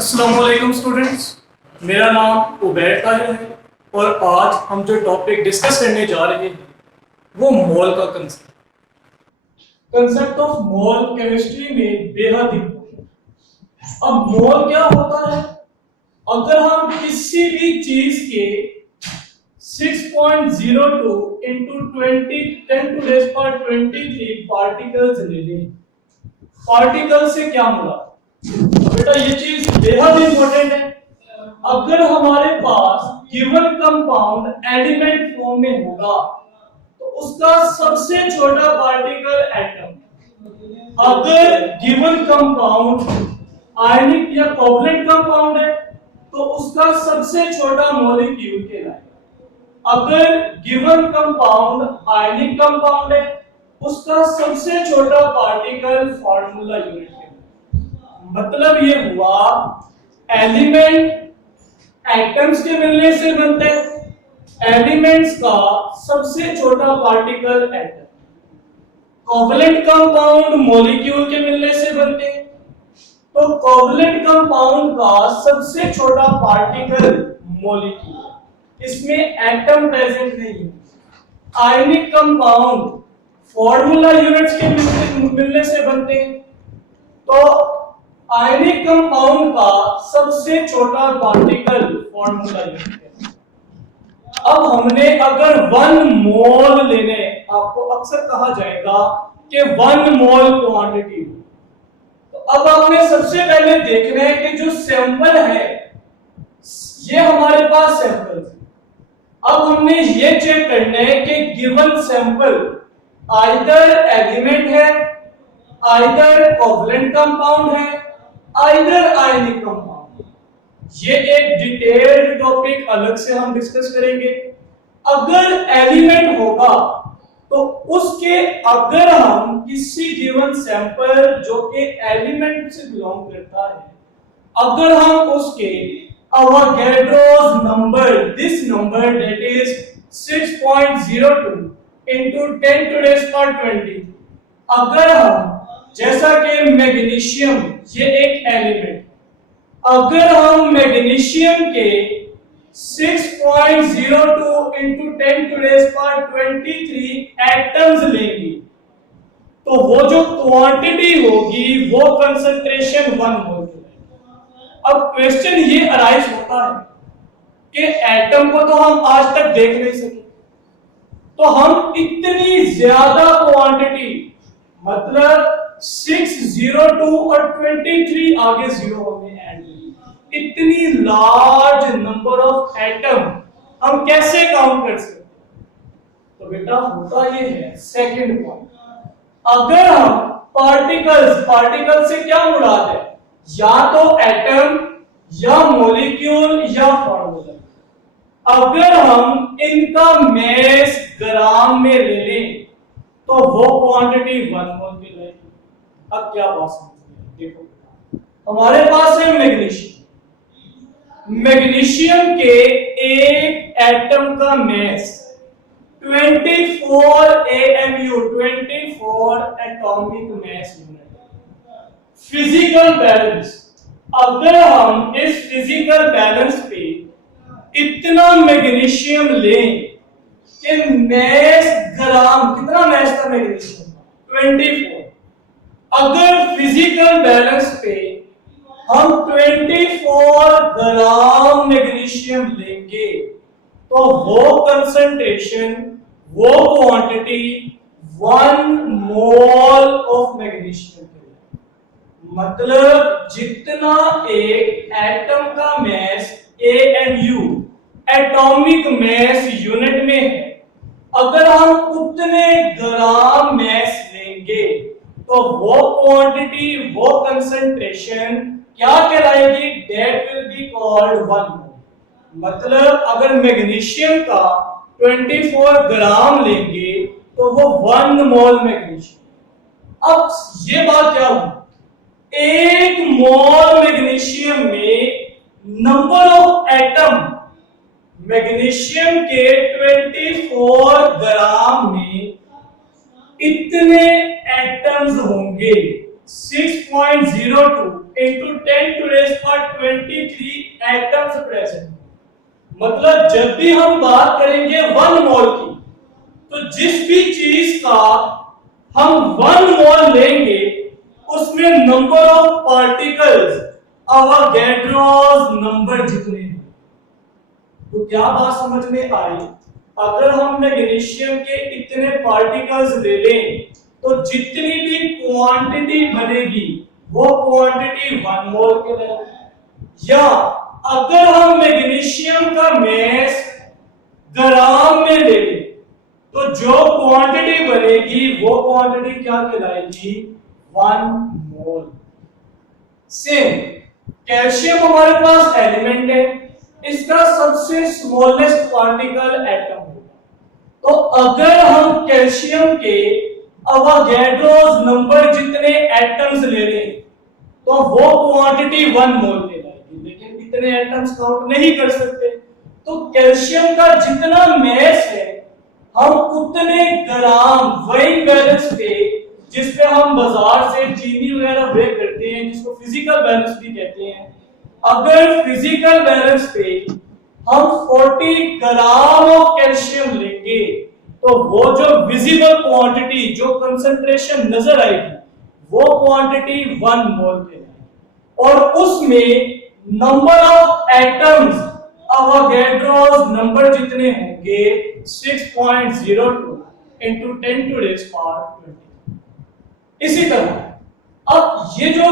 अस्सलामुअलैकुम स्टूडेंट्स, मेरा नाम उबैर ताहिर है और आज हम जो टॉपिक डिस्कस करने जा रहे हैं वो मोल का कंसेप्ट ऑफ मोल केमिस्ट्री में बेहद इंपॉर्टेंट। अब मोल क्या होता है? अगर हम किसी भी चीज के 6.02 into 10⁻23 पार्टिकल्स ले लें, पार्टिकल से क्या मुराद? बेटा ये चीज बेहद इंपॉर्टेंट है। अगर हमारे पास गिवन कंपाउंड एलिमेंट फॉर्म में होगा तो उसका सबसे छोटा पार्टिकल एटम, अगर गिवन कंपाउंड आयनिक या कोवलेंट कंपाउंड है तो उसका सबसे छोटा मॉलिक्यूल कहलाएगा। अगर गिवन कंपाउंड आयनिक कंपाउंड है उसका सबसे छोटा पार्टिकल फार्मूला यूनिट है। मतलब ये हुआ एलिमेंट एटम्स के मिलने से बनते हैं, एलिमेंट्स का सबसे छोटा particle atom. Covalent compound molecule के मिलने से बनते हैं, तो कोवलेंट कंपाउंड का सबसे छोटा पार्टिकल मॉलिक्यूल, इसमें एटम प्रेजेंट नहीं है। आयनिक कंपाउंड फॉर्मूला यूनिट्स के मिलने से बनते हैं, तो आयनिक कंपाउंड का सबसे छोटा पार्टिकल फॉर्मूला यूनिट है। अब हमने अगर 1 मोल लेने, आपको अक्सर कहा जाएगा कि 1 मोल क्वांटिटी, तो अब हमें सबसे पहले देखना है कि जो सैंपल है ये हमारे पास सैंपल है। अब हमने ये चेक करना है कि गिवन सैंपल आइदर एलिमेंट है, आइदर कोवलेंट कंपाउंड है, आइदर आयनिक कंपाउंड। ये एक डिटेल्ड टॉपिक अलग से हम डिस्कस करेंगे। अगर एलिमेंट होगा तो उसके, अगर हम किसी गिवन सैंपल जो कि एलिमेंट से बिलोंग करता है, अगर हम उसके Avogadro's number, this number that is 6.02 into 10⁻20, अगर हम, जैसा कि मैग्नीशियम ये एक एलिमेंट, अगर हम मैग्नीशियम के 6.02 into 10⁻23 एटम्स लेंगे तो वो जो क्वांटिटी होगी वो कंसंट्रेशन 1 मोल की। अब क्वेश्चन ये अराइज होता है कि एटम को तो हम आज तक देख नहीं सके, तो हम इतनी ज्यादा क्वांटिटी, मतलब 602 और 23 आगे 0 हमें ऐड करनी, इतनी लार्ज नंबर ऑफ एटम हम कैसे काउंट कर सकते? तो बेटा होता ये है सेकंड पॉइंट। अगर हम पार्टिकल से क्या मुराद है? या तो एटम या मॉलिक्यूल या फॉर्मूला। अगर हम इनका मास ग्राम में ले लें तो वो क्वांटिटी 1 मोल की रहेगी। अब क्या बात समझ, देखो हमारे पास है मैग्नीशियम। मैग्नीशियम के एक एटम का मास 24 AMU, 24 atomic mass unit. Physical balance, अगर हम इस फिजिकल बैलेंस पे इतना मैग्नीशियम लें कि मास ग्राम, कितना मास था मैग्नीशियम? 24। अगर फिजिकल बैलेंस पे हम 24 ग्राम मैग्नीशियम लेंगे तो वो कंसंट्रेशन, वो क्वांटिटी 1 मोल ऑफ मैग्नीशियम है। मतलब जितना एक एटम का मास AMU, एटॉमिक मास यूनिट में है, अगर हम उतने ग्राम मास लेंगे तो वो क्वांटिटी, वो कंसंट्रेशन क्या कहलाएगी? दैट विल बी कॉल्ड 1 मोल। मतलब अगर मैग्नीशियम का 24 ग्राम लेंगे तो वो 1 मोल मैग्नीशियम। अब ये बात क्या हुई? 1 मोल मैग्नीशियम में नंबर ऑफ एटम, मैग्नीशियम के 24 ग्राम में इतने एटम्स होंगे 6.02 into 10 to raise power 23 atoms present. मतलब जब भी हम बात करेंगे 1 मोल की, तो जिस भी चीज का हम 1 मोल लेंगे उसमें नंबर ऑफ पार्टिकल्स अवोगाड्रोस नंबर जितने हैं। तो क्या बात समझ में आई? अगर हम मैग्नीशियम के इतने पार्टिकल्स ले लें तो जितनी भी क्वांटिटी बनेगी वो क्वांटिटी 1 मोल के बनेगी। या अगर हम मैग्नीशियम का मास ग्राम में ले लें तो जो क्वांटिटी बनेगी वो क्वांटिटी क्या कहलाएगी? 1 मोल। सेम कैल्शियम हमारे पास एलिमेंट है, इसका सबसे स्मॉलेस्ट पार्टिकल एटम होगा। तो अगर हम कैल्शियम के अवोगाड्रोस नंबर जितने एटम्स ले लें तो वो क्वांटिटी 1 मोल कहलाएगी, लेकिन इतने एटम्स काउंट नहीं कर सकते। तो कैल्शियम का जितना मास है हम उतने ग्राम वेइंग बैलेंस पे, जिसपे हम बाजार से चीनी वगैरह वे करते हैं, जिसको फिजिकल बैलेंस भी कहते हैं, अगर फिजिकल बैलेंस पे हम 40 ग्राम ऑफ कैल्शियम लेंगे तो वो जो विजिबल क्वांटिटी, जो कंसंट्रेशन नजर आएगी, वो क्वांटिटी 1 मोल कहलाएगी। और उसमें नंबर ऑफ एटम्स अवोगाड्रोस नंबर जितने होंगे 6.02 into 10 to raise power 20। इसी तरह अब ये जो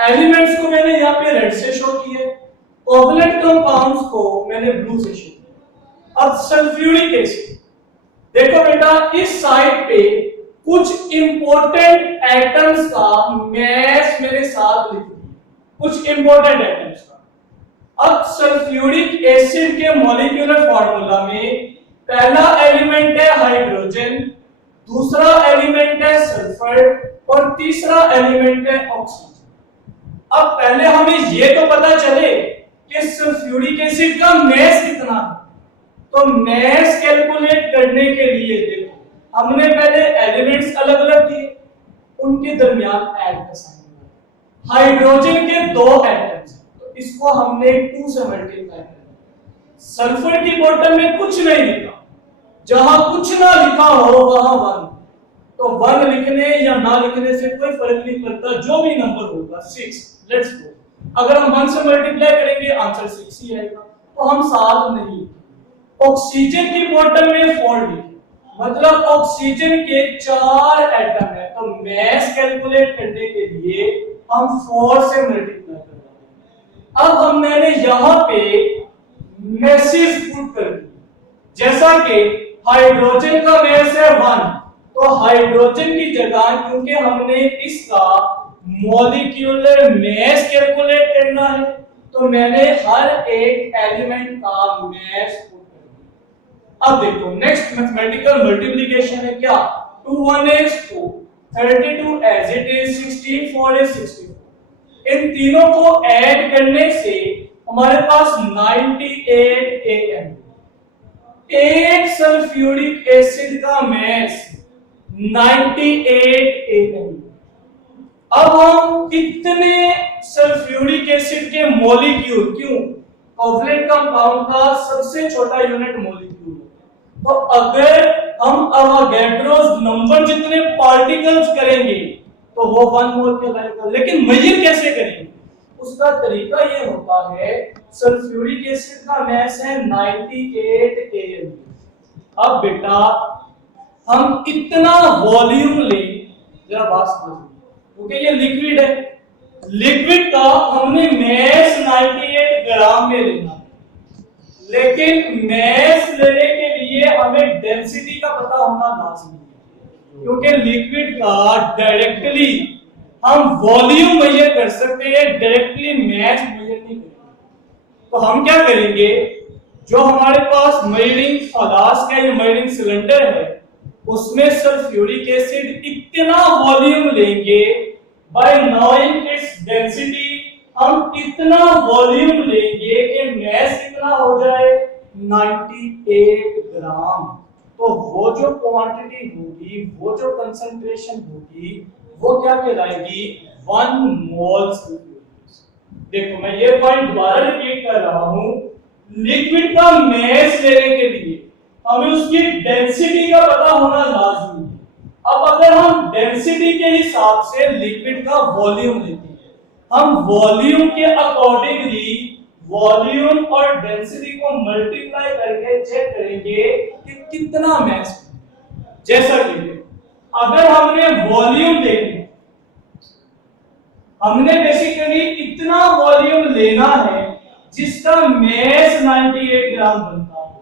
एलिमेंट्स को मैंने यहाँ पे रेड से शो किया, कोवलेंट कंपाउंड्स को मैंने ब्लू से शो किया। अब सल्फ्यूरिक एसिड देखो बेटा, इस साइड पे कुछ इंपॉर्टेंट एटम्स का मास मेरे साथ लिख दिया, कुछ इंपॉर्टेंट एटम्स का। अब सल्फ्यूरिक एसिड के मॉलिक्यूलर फार्मूला में पहला एलिमेंट है हाइड्रोजन, दूसरा एलिमेंट है सल्फर और तीसरा एलिमेंट है ऑक्सीजन। अब पहले हमें ये तो पता चले कि सल्फ्यूरिक एसिड का मास कितना है। तो मास कैलकुलेट करने के लिए देखो हमने पहले एलिमेंट्स अलग अलग किए, उनके दरमियान ऐड का साइन। हाइड्रोजन के 2 एटम्स, तो इसको हमने 2 से मल्टीप्लाई किया। सल्फर की बॉटम में कुछ नहीं लिखा, जहां कुछ ना लिखा हो वहां 1, तो 1 लिखने या ना लिखने से कोई फर्क नहीं पड़ता, जो भी नंबर होगा 6। लेट्स गो, अगर हम 1 से मल्टीप्लाई करेंगे आंसर 6 ही आएगा, तो हम 7 नहीं। ऑक्सीजन की बॉटम में 4 लिखे, मतलब ऑक्सीजन के 4 एटम है, तो मास कैलकुलेट करने के लिए हम 4 से मल्टीप्लाई करेंगे। अब हम मैंने यहां पे मैसेज पुट कर दिया, जैसा कि हाइड्रोजन का मास है 1, तो हाइड्रोजन की जगह क्योंकि हमने इसका मॉलिक्यूलर मास कैलकुलेट करना है, तो मैंने हर एक एलिमेंट का मास पुट कर दिया। अब देखो नेक्स्ट मैथमेटिकल मल्टीप्लिकेशन है क्या? 2 1 is 2, 32 as it is, 16 4 is 64। इन तीनों को ऐड करने से हमारे पास 98 am। एक सल्फ्यूरिक एसिड का मास 98 am। अब हम इतने सल्फ्यूरिक एसिड के मॉलिक्यूल, क्यों? कोवलेंट कंपाउंड का सबसे छोटा यूनिट मॉलिक्यूल है, तो अगर हम अवोगाड्रोस नंबर जितने पार्टिकल्स करेंगे तो वो 1 मोल कहलाएगा। लेकिन मेजर कैसे करेंगे? उसका तरीका ये होता है, सल्फ्यूरिक एसिड का मास है 98 am। अब बेटा हम इतना वॉल्यूम लें, जरा बात समझिए, क्योंकि ये लिक्विड है, लिक्विड का हमने मास 98 ग्राम में लेना है, लेकिन मास लेने के लिए हमें डेंसिटी का पता होना लाजमी है, क्योंकि लिक्विड का डायरेक्टली हम वॉल्यूम मेजर कर सकते हैं, डायरेक्टली मास मेजर नहीं करेंगे। तो हम क्या करेंगे, जो हमारे पास मेजरिंग फ्लास्क है, ये मेजरिंग सिलेंडर है, उसमें सल्फ्यूरिक एसिड इतना वॉल्यूम लेंगे, बाय नोइंग इट्स डेंसिटी हम इतना वॉल्यूम लेंगे कि मास कितना हो जाए 98 ग्राम। तो वो जो क्वांटिटी होगी, वो जो कंसंट्रेशन होगी, वो क्या कहलाएगी? 1 मोल सल्फ्यूरिक एसिड। देखो मैं ये पॉइंट दोबारा रिपीट कर रहा हूं, लिक्विड का मास लेने के लिए हमें उसकी डेंसिटी का पता होना लाजमी है। अब अगर हम डेंसिटी के हिसाब से लिक्विड का वॉल्यूम लेते हैं, हम वॉल्यूम के अकॉर्डिंगली वॉल्यूम और डेंसिटी को मल्टीप्लाई करके चेक करेंगे कि कितना मास। जैसा कि अगर हमने वॉल्यूम लेना, हमने बेसिकली इतना वॉल्यूम लेना है जिसका मास 98 ग्राम बनता है,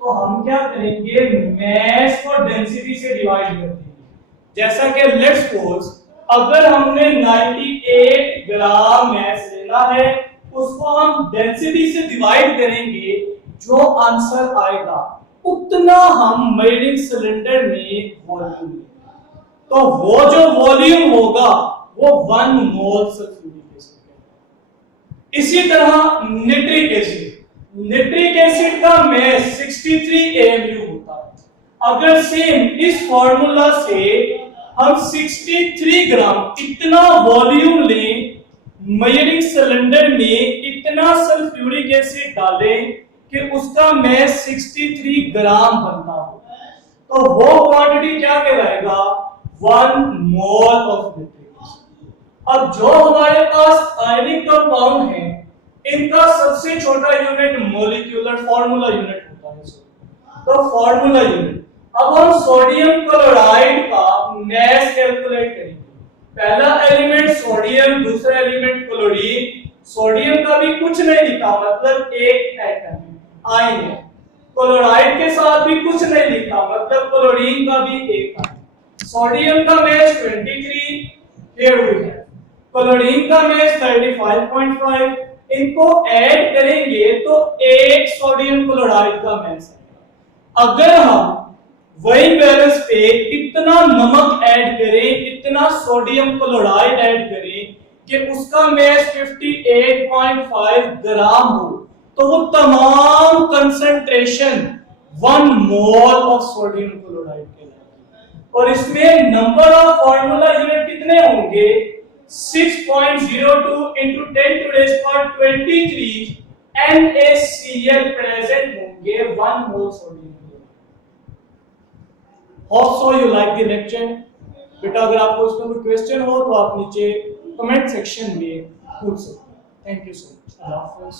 तो हम क्या करेंगे, मास को डेंसिटी से डिवाइड कर देंगे। जैसा कि लेट्स सपोज अगर हमने 98 ग्राम मास लेना है, उसको हम डेंसिटी से डिवाइड करेंगे, जो आंसर आएगा उतना हम मेल्टिंग सिलेंडर में वॉल्यूम लेंगे। तो वो जो वॉल्यूम होगा वो 1 मोल सल्फ्यूरिक एसिड है। इसी तरह निट्रिक एसिड, निट्रिक एसिड का मास 63 AMU होता है। अगर सेम इस फॉर्मूला से हम 63 ग्राम इतना वॉल्यूम लें, मेजरिंग सिलेंडर में इतना सल्फ्यूरिक एसिड डालें कि उसका मास 63 ग्राम बनता हो, तो वो क्वांटिटी क्या कहलाएगा, 1 मोल ऑफ निट्रिक एसिड। अब जो हमारे पास आयनिक कंपाउंड है, इनका सबसे छोटा यूनिट मॉलिक्यूलर फॉर्मूला यूनिट होता है, तो फॉर्मूला यूनिट। अब हम सोडियम क्लोराइड का मास कैलकुलेट करेंगे। पहला एलिमेंट सोडियम, दूसरा एलिमेंट क्लोरीन। सोडियम का भी कुछ नहीं लिखा, मतलब एक एटम है, आयन है। क्लोराइड के साथ भी कुछ नहीं लिखा, मतलब क्लोरीन का भी एक आयन। सोडियम का मास 23, हियर वी है। क्लोरीन का मास 35.5। इनको ऐड करेंगे तो एक सोडियम क्लोराइड का मास है। अगर हम वही बैलेंस पे इतना नमक ऐड करें, इतना सोडियम क्लोराइड ऐड करें कि उसका मास 58.5 ग्राम हो, तो वो तमाम concentration 1 mole of sodium chloride के लिए। और इसमें नंबर ऑफ फॉर्मूला यूनिट कितने होंगे, 6.02 into 10 to the power 23 NaCl present होंगे 1 मोल sodium. Hope so you like the lecture। बेटा अगर आपको इसमें कोई क्वेश्चन हो तो आप नीचे कमेंट सेक्शन में पूछ सकते हैं। Thank you so much. अल्लाह हाफ़िज़।